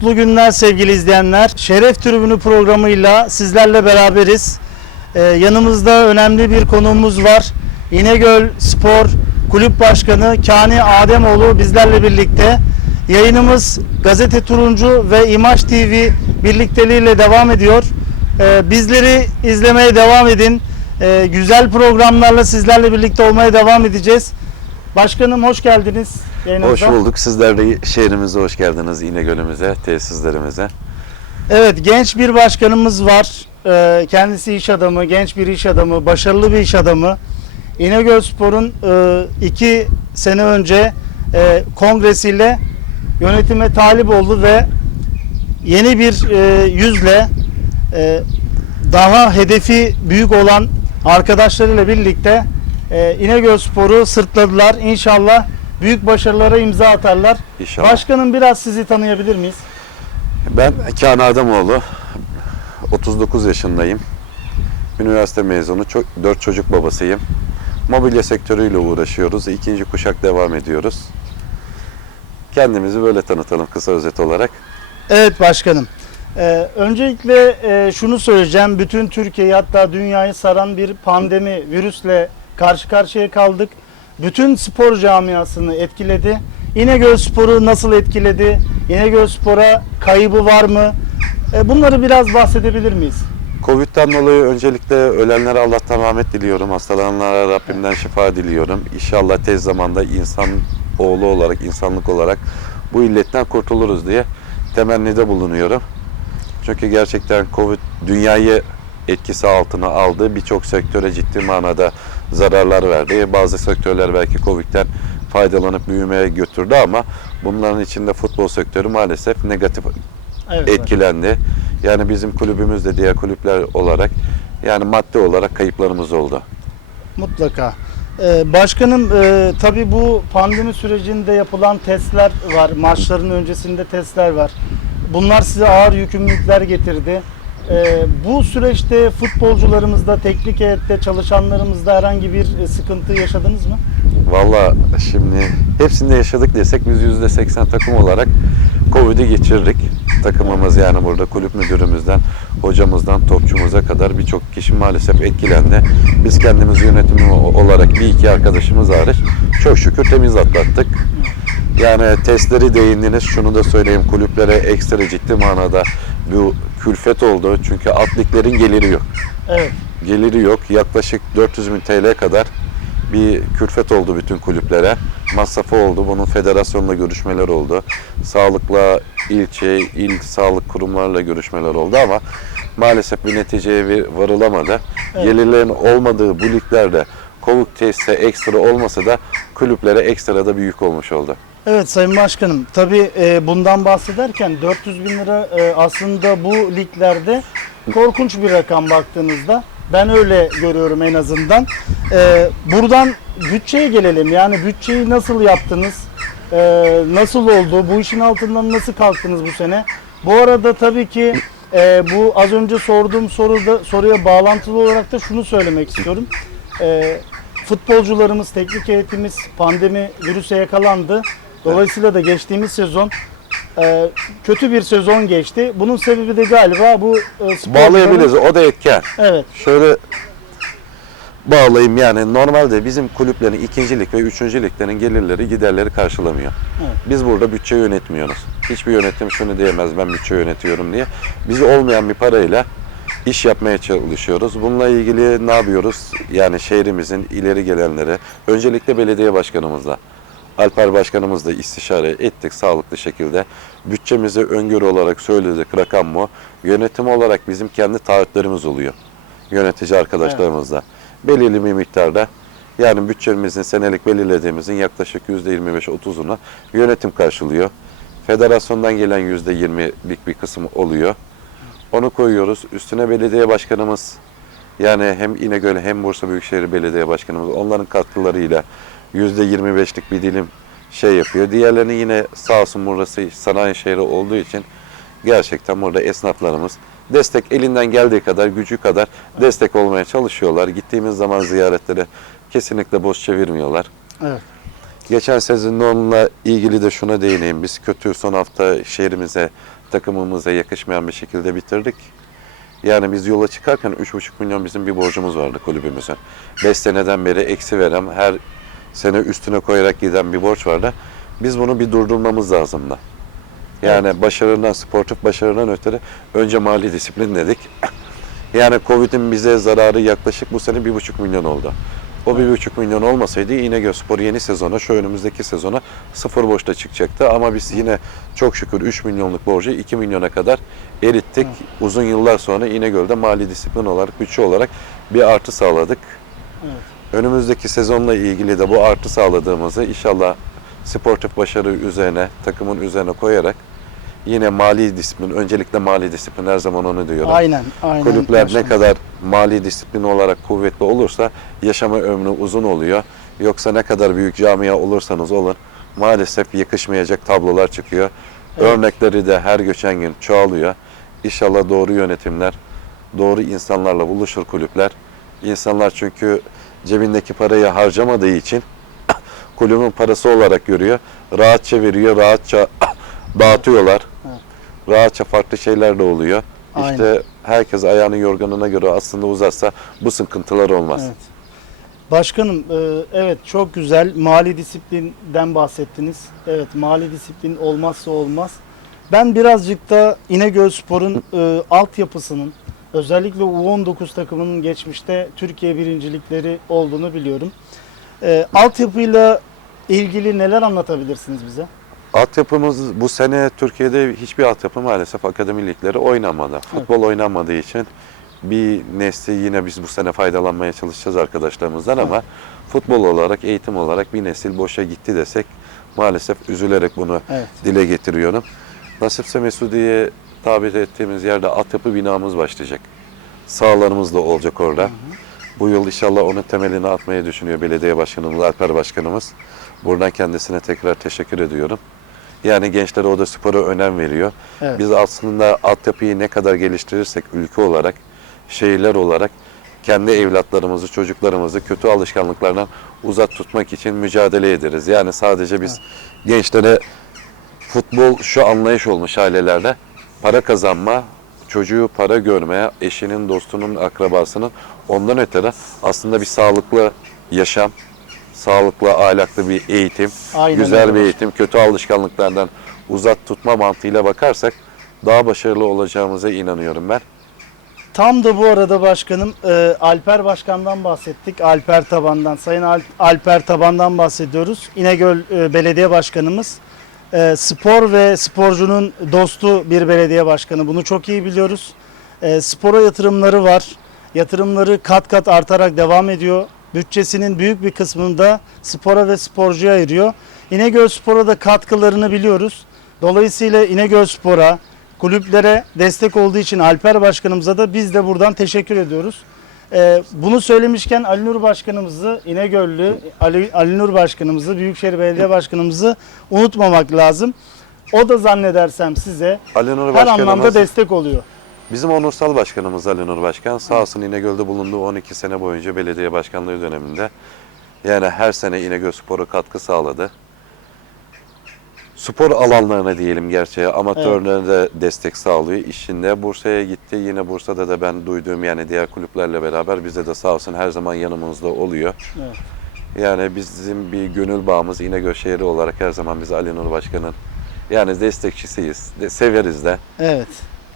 Mutlu günler sevgili izleyenler. Şeref Tribünü programıyla sizlerle beraberiz. Ee, yanımızda önemli bir konuğumuz var. İnegöl Spor Kulüp Başkanı Kani Ademoğlu bizlerle birlikte. Yayınımız Gazete Turuncu ve İmaj TV birlikteliğiyle devam ediyor. Ee, bizleri izlemeye devam edin. Ee, güzel programlarla sizlerle birlikte olmaya devam edeceğiz. Başkanım hoş geldiniz yayınımıza. Hoş bulduk. Sizler de şehrimize hoş geldiniz. İnegöl'ümüze, tesislerimize. Evet genç bir başkanımız var. Ee, kendisi iş adamı, genç bir iş adamı, başarılı bir iş adamı. İnegöl Spor'un e, iki sene önce e, kongresiyle yönetime talip oldu ve yeni bir e, yüzle daha hedefi büyük olan arkadaşlarıyla birlikte İnegöl Spor'u sırtladılar. İnşallah büyük başarılara imza atarlar. İnşallah. Başkanım biraz sizi tanıyabilir miyiz? Ben Kan Ademoğlu. 39 yaşındayım. Üniversite mezunu. Çok, 4 çocuk babasıyım. Mobilya sektörüyle uğraşıyoruz. İkinci kuşak devam ediyoruz. Kendimizi böyle tanıtalım kısa özet olarak. Evet başkanım. Ee, öncelikle e, şunu söyleyeceğim. Bütün Türkiye'yi hatta dünyayı saran bir pandemi, virüsle karşı karşıya kaldık. Bütün spor camiasını etkiledi. İnegöl Spor'u nasıl etkiledi? İnegöl Spor'a kaybı var mı? E, bunları biraz bahsedebilir miyiz? Covid'den dolayı öncelikle ölenlere Allah'tan rahmet diliyorum. Hastalananlara Rabbimden şifa diliyorum. İnşallah tez zamanda insan oğlu olarak, insanlık olarak bu illetten kurtuluruz diye temennide bulunuyorum. Çünkü gerçekten Covid dünyayı etkisi altına aldı. Birçok sektöre ciddi manada zararlar verdi. Bazı sektörler belki Covid'den faydalanıp büyümeye götürdü ama bunların içinde futbol sektörü maalesef negatif Evet. etkilendi. Yani bizim kulübümüz de diğer kulüpler olarak yani maddi olarak kayıplarımız oldu. Mutlaka. Ee, başkanım e, tabii bu pandemi sürecinde yapılan testler var. Maçların öncesinde testler var. Bunlar size ağır yükümlülükler getirdi. Ee, bu süreçte futbolcularımızda, teknik heyette çalışanlarımızda herhangi bir e, sıkıntı yaşadınız mı? Valla şimdi hepsinde yaşadık desek biz %80 takım olarak Covid'i geçirdik. Takımımız yani burada kulüp müdürümüzden, hocamızdan, topçumuza kadar birçok kişi maalesef etkilendi. Biz kendimiz yönetimi olarak bir iki arkadaşımız hariç çok şükür temiz atlattık. Yani testleri değindiniz. Şunu da söyleyeyim kulüplere ekstra ciddi manada bu külfet oldu. Çünkü atliklerin geliri yok. Evet. Geliri yok. Yaklaşık 400 bin TL kadar bir külfet oldu bütün kulüplere. Masrafı oldu. Bunun federasyonla görüşmeler oldu. Sağlıkla ilçe, il sağlık kurumlarla görüşmeler oldu ama maalesef bir neticeye bir- varılamadı. Evet. Gelirlerin olmadığı bu liglerde Covid testi ekstra olmasa da kulüplere ekstra da büyük olmuş oldu. Evet Sayın Başkanım. Tabii e, bundan bahsederken 400 bin lira e, aslında bu liglerde korkunç bir rakam baktığınızda. Ben öyle görüyorum en azından. E, buradan bütçeye gelelim. Yani bütçeyi nasıl yaptınız? Nasıl oldu? Bu işin altından nasıl kalktınız bu sene? Bu arada tabii ki bu az önce sorduğum soruda soruya bağlantılı olarak da şunu söylemek istiyorum. Futbolcularımız, teknik heyetimiz pandemi virüse yakalandı. Dolayısıyla da geçtiğimiz sezon e, kötü bir sezon geçti. Bunun sebebi de galiba bu e, sporcuların- Bağlayabiliriz. O da etken. Evet. Şöyle bağlayayım yani normalde bizim kulüplerin ikincilik ve üçüncülüklerin gelirleri giderleri karşılamıyor. Evet. Biz burada bütçe yönetmiyoruz. Hiçbir yönetim şunu diyemez ben bütçe yönetiyorum diye. Biz olmayan bir parayla iş yapmaya çalışıyoruz. Bununla ilgili ne yapıyoruz? Yani şehrimizin ileri gelenleri, öncelikle belediye başkanımızla, Alper başkanımızla istişare ettik sağlıklı şekilde. Bütçemizi öngörü olarak söyledik rakam bu. Yönetim olarak bizim kendi taahhütlerimiz oluyor. Yönetici arkadaşlarımızla. Belirli bir miktarda yani bütçemizin senelik belirlediğimizin yaklaşık %25-30'unu yönetim karşılıyor. Federasyondan gelen %20'lik bir kısım oluyor. Onu koyuyoruz. Üstüne belediye başkanımız yani hem İnegöl hem Bursa Büyükşehir Belediye Başkanımız onların katkılarıyla %25'lik bir dilim şey yapıyor. Diğerlerini yine sağ olsun burası sanayi şehri olduğu için gerçekten burada esnaflarımız destek elinden geldiği kadar, gücü kadar destek olmaya çalışıyorlar. Gittiğimiz zaman ziyaretlere kesinlikle boş çevirmiyorlar. Evet. Geçen sezonla ilgili de şuna değineyim. Biz kötü son hafta şehrimize takımımıza yakışmayan bir şekilde bitirdik. Yani biz yola çıkarken 3,5 milyon bizim bir borcumuz vardı kulübümüzün. 5 seneden beri eksi veren, her sene üstüne koyarak giden bir borç vardı. Biz bunu bir durdurmamız lazımdı. Yani başarından, sportif başarından ötürü önce mali disiplin dedik. Yani Covid'in bize zararı yaklaşık bu sene 1,5 milyon oldu. O 1,5 milyon olmasaydı İnegölspor yeni sezona, şu önümüzdeki sezona sıfır borçla çıkacaktı. Ama biz yine çok şükür 3 milyonluk borcu 2 milyona kadar erittik. Uzun yıllar sonra İnegöl'de mali disiplin olarak, bütçe olarak bir artı sağladık. Evet. Önümüzdeki sezonla ilgili de bu artı sağladığımızı inşallah sportif başarı üzerine, takımın üzerine koyarak yine mali disiplin, öncelikle mali disiplin her zaman onu diyorum. Aynen, aynen. Kulüpler ne kadar mali disiplin olarak kuvvetli olursa yaşama ömrü uzun oluyor. Yoksa ne kadar büyük camia olursanız olun maalesef yakışmayacak tablolar çıkıyor. Evet. Örnekleri de her geçen gün çoğalıyor. İnşallah doğru yönetimler, doğru insanlarla buluşur kulüpler. İnsanlar çünkü cebindeki parayı harcamadığı için kulübün parası olarak görüyor. Rahatça veriyor, rahatça dağıtıyorlar. Evet. Rahatça farklı şeyler de oluyor. Aynen. İşte herkes ayağını yorganına göre aslında uzatsa bu sıkıntılar olmaz. Evet. Başkanım, e, evet çok güzel mali disiplinden bahsettiniz. Evet, mali disiplin olmazsa olmaz. Ben birazcık da İnegölspor'un e, altyapısının özellikle U19 takımının geçmişte Türkiye birincilikleri olduğunu biliyorum. E, altyapıyla ilgili neler anlatabilirsiniz bize? Altyapımız bu sene Türkiye'de hiçbir altyapı maalesef akademi ligleri oynamadı. Futbol oynanmadığı için bir nesli yine biz bu sene faydalanmaya çalışacağız arkadaşlarımızdan ama futbol olarak, eğitim olarak bir nesil boşa gitti desek maalesef üzülerek bunu Evet. dile getiriyorum. Nasipse Mesudiye tabir ettiğimiz yerde altyapı binamız başlayacak. Sahalarımız da olacak orada. Bu yıl inşallah onun temelini atmayı düşünüyor belediye başkanımız, Alper Başkanımız. Buradan kendisine tekrar teşekkür ediyorum. Yani gençlere o da spora önem veriyor. Evet. Biz aslında altyapıyı ne kadar geliştirirsek ülke olarak, şehirler olarak kendi evlatlarımızı, çocuklarımızı kötü alışkanlıklardan uzak tutmak için mücadele ederiz. Yani sadece biz gençlere futbol şu anlayış olmuş ailelerde para kazanma, çocuğu para görmeye, eşinin, dostunun, akrabasının ondan ötürü aslında bir sağlıklı yaşam, sağlıklı, ahlaklı bir eğitim, Aynen güzel öyle bir eğitim, kötü alışkanlıklardan uzak tutma mantığıyla bakarsak daha başarılı olacağımıza inanıyorum ben. Tam da bu arada başkanım e, Alper Başkan'dan bahsettik. Alper Taban'dan, Sayın Al- Alper Taban'dan bahsediyoruz. İnegöl e, Belediye Başkanımız. E, spor ve sporcunun dostu bir belediye başkanı. Bunu çok iyi biliyoruz. E, spora yatırımları var. Yatırımları kat kat artarak devam ediyor. Bütçesinin büyük bir kısmını da spora ve sporcuya ayırıyor. İnegöl Spor'a da katkılarını biliyoruz. Dolayısıyla İnegöl Spor'a, kulüplere destek olduğu için Alper Başkanımıza da biz de buradan teşekkür ediyoruz. Ee, bunu söylemişken Ali Nur Başkanımızı, İnegöllü Ali, Ali Nur Başkanımızı, Büyükşehir Belediye Başkanımızı unutmamak lazım. O da zannedersem size Ali Nur her anlamda destek oluyor. bizim onursal başkanımız Ali Nur Başkan sağ olsun İnegöl'de bulunduğu 12 sene boyunca belediye başkanlığı döneminde yani her sene İnegöl Spor'a katkı sağladı. Spor alanlarına diyelim gerçeği amatörlerine de destek sağlıyor. İşinde Bursa'ya gitti. Yine Bursa'da da ben duyduğum yani diğer kulüplerle beraber bize de sağ olsun her zaman yanımızda oluyor. Evet. Yani bizim bir gönül bağımız İnegöl şehri olarak her zaman biz Ali Nur Başkan'ın yani destekçisiyiz. De, severiz de. Evet.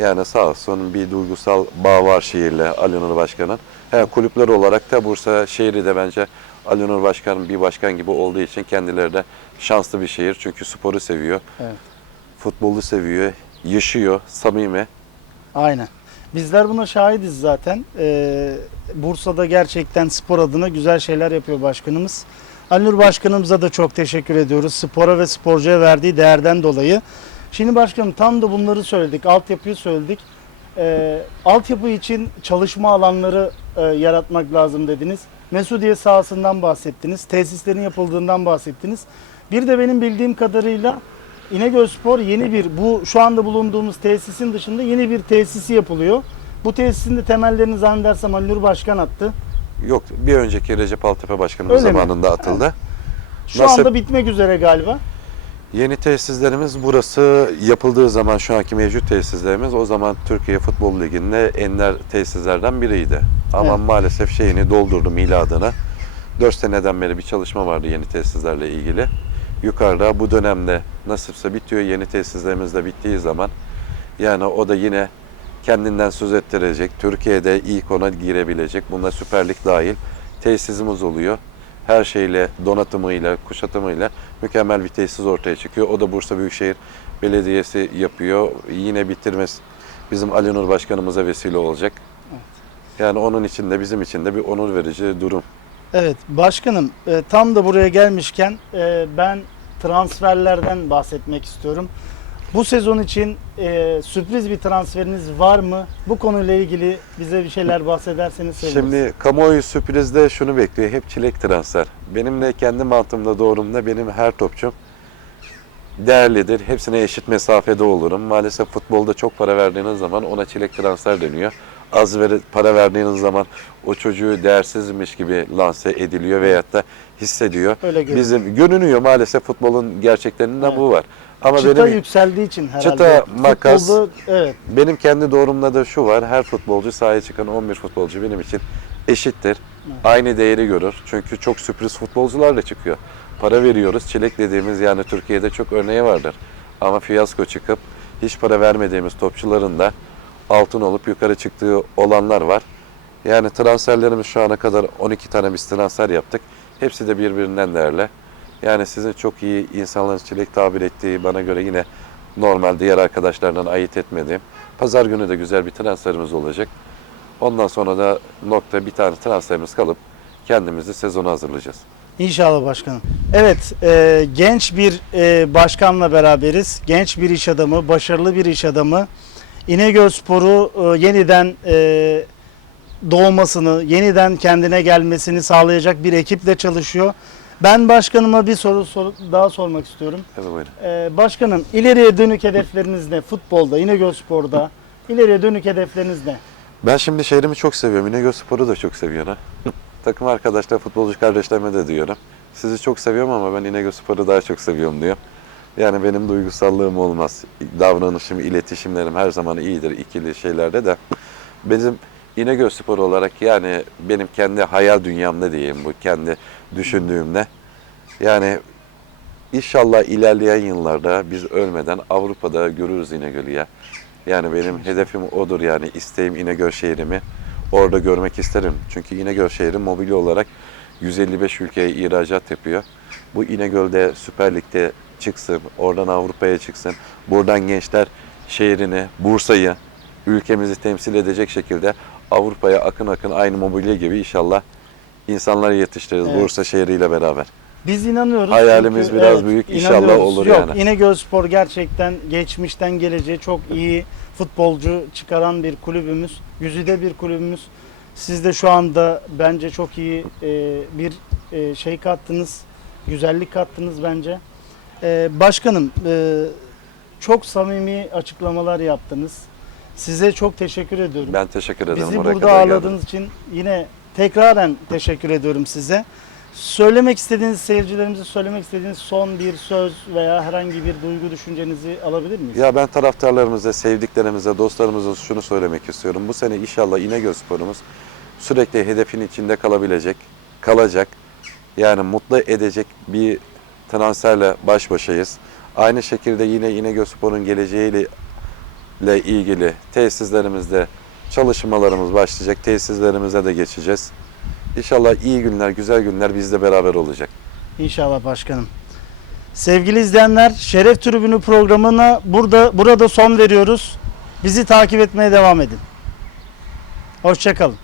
Yani sağ olsun bir duygusal bağ var şehirle Ali Nur Başkan'ın. He, kulüpler olarak da Bursa şehri de bence Ali Nur Başkan bir başkan gibi olduğu için kendileri de şanslı bir şehir. Çünkü sporu seviyor, Evet. futbolu seviyor, yaşıyor, samimi. Aynen. Bizler buna şahidiz zaten. Ee, Bursa'da gerçekten spor adına güzel şeyler yapıyor başkanımız. Ali Nur Başkanımıza da çok teşekkür ediyoruz. Spora ve sporcuya verdiği değerden dolayı. Şimdi başkanım tam da bunları söyledik. Altyapıyı söyledik. Ee, altyapı için çalışma alanları e, yaratmak lazım dediniz. Mesudiye sahasından bahsettiniz. Tesislerin yapıldığından bahsettiniz. Bir de benim bildiğim kadarıyla İnegöl Spor yeni bir bu şu anda bulunduğumuz tesisin dışında yeni bir tesisi yapılıyor. Bu tesisin de temellerini zannedersem Ali Nur Başkan attı. Yok bir önceki Recep Altepe Başkanımız Öyle mi? zamanında atıldı. Şu Nasip- anda bitmek üzere galiba. Yeni tesislerimiz burası yapıldığı zaman şu anki mevcut tesislerimiz o zaman Türkiye Futbol Ligi'nde ender tesislerden biriydi. Ama Evet. maalesef şeyini doldurdu miladını. 4 seneden beri bir çalışma vardı yeni tesislerle ilgili. Yukarıda bu dönemde nasipse bitiyor. Yeni tesislerimiz de bittiği zaman yani o da yine kendinden söz ettirecek. Türkiye'de ilk ona girebilecek. Bunda Süper Lig dahil tesisimiz oluyor. Her şeyle, donatımıyla, kuşatımıyla mükemmel bir tesis ortaya çıkıyor. O da Bursa Büyükşehir Belediyesi yapıyor. Yine bitirmez bizim Ali Nur Başkanımıza vesile olacak. Yani onun için de bizim için de bir onur verici durum. Evet başkanım e, tam da buraya gelmişken e, ben transferlerden bahsetmek istiyorum. Bu sezon için e, sürpriz bir transferiniz var mı? Bu konuyla ilgili bize bir şeyler bahsederseniz seviniriz. Şimdi kamuoyu sürprizde şunu bekliyor. Hep çilek transfer. Benim de kendi mantığımda doğrumda benim her topçum değerlidir. Hepsine eşit mesafede olurum. Maalesef futbolda çok para verdiğiniz zaman ona çilek transfer deniyor. Az ver, para verdiğiniz zaman o çocuğu değersizmiş gibi lanse ediliyor veyahut da hissediyor. Öyle görünüyor. Bizim görünüyor maalesef futbolun gerçeklerinden Evet. bu var. Ama Çıta benim yükseldiği için herhalde. Çıta, makas. Futbolda, evet. benim kendi doğrumda da şu var. Her futbolcu sahaya çıkan 11 futbolcu benim için eşittir. Aynı değeri görür. Çünkü çok sürpriz futbolcular da çıkıyor. Para veriyoruz. Çilek dediğimiz yani Türkiye'de çok örneği vardır. Ama fiyasko çıkıp hiç para vermediğimiz topçuların da altın olup yukarı çıktığı olanlar var. Yani transferlerimiz şu ana kadar 12 tane biz transfer yaptık. Hepsi de birbirinden değerli. Yani sizin çok iyi insanların çilek tabir ettiği bana göre yine normal diğer arkadaşlardan ayırt etmediğim. Pazar günü de güzel bir transferimiz olacak. Ondan sonra da nokta bir tane transferimiz kalıp kendimizi sezona hazırlayacağız. İnşallah başkanım. Evet, e, genç bir e, başkanla beraberiz. Genç bir iş adamı, başarılı bir iş adamı. İnegöl Spor'u e, yeniden e, doğmasını, yeniden kendine gelmesini sağlayacak bir ekiple çalışıyor. Ben başkanıma bir soru sor- daha sormak istiyorum. Evet buyurun. E, başkanım, ileriye dönük hedefleriniz ne? Futbolda, İnegöl Spor'da. İleriye dönük hedefleriniz ne? Ben şimdi şehrimi çok seviyorum. İnegöl Spor'u da çok seviyorum. ha. Takım arkadaşlar, futbolcu kardeşlerime de diyorum. Sizi çok seviyorum ama ben İnegöl Spor'u daha çok seviyorum diyor. Yani benim duygusallığım olmaz. Davranışım, iletişimlerim her zaman iyidir ikili şeylerde de. Bizim İnegöl Spor olarak yani benim kendi hayal dünyamda diyeyim bu kendi düşündüğümde. Yani inşallah ilerleyen yıllarda biz ölmeden Avrupa'da görürüz İnegöl'ü ya. Yani benim hedefim odur yani isteğim İnegöl şehrimi orada görmek isterim. Çünkü İnegöl şehri mobilya olarak 155 ülkeye ihracat yapıyor. Bu İnegöl'de Süper Lig'de çıksın, oradan Avrupa'ya çıksın. Buradan gençler şehrini, Bursa'yı, ülkemizi temsil edecek şekilde Avrupa'ya akın akın aynı mobilya gibi inşallah insanları yetiştiririz Evet. Bursa şehriyle beraber. Biz inanıyoruz. Hayalimiz biraz büyük, inşallah olur Yok, yani. İnegöl Spor gerçekten geçmişten geleceğe çok iyi futbolcu çıkaran bir kulübümüz. Güzide bir kulübümüz. Siz de şu anda bence çok iyi e, bir e, şey kattınız. Güzellik kattınız bence. E, başkanım e, çok samimi açıklamalar yaptınız. Size çok teşekkür ediyorum. Ben teşekkür ederim. Bizi oraya burada kadar geldim. ağırladığınız için yine tekraren teşekkür ediyorum size. Söylemek istediğiniz, seyircilerimize söylemek istediğiniz son bir söz veya herhangi bir duygu düşüncenizi alabilir miyiz? Ya ben taraftarlarımıza, sevdiklerimize, dostlarımıza şunu söylemek istiyorum. Bu sene inşallah İnegöl sporumuz sürekli hedefin içinde kalabilecek, kalacak. Yani mutlu edecek bir transferle baş başayız. Aynı şekilde yine İnegöl Spor'un geleceğiyle ile ilgili tesislerimizde çalışmalarımız başlayacak. Tesislerimize de geçeceğiz. İnşallah iyi günler, güzel günler bizle beraber olacak. İnşallah başkanım. Sevgili izleyenler, Şeref Tribünü programına burada burada son veriyoruz. Bizi takip etmeye devam edin. Hoşçakalın.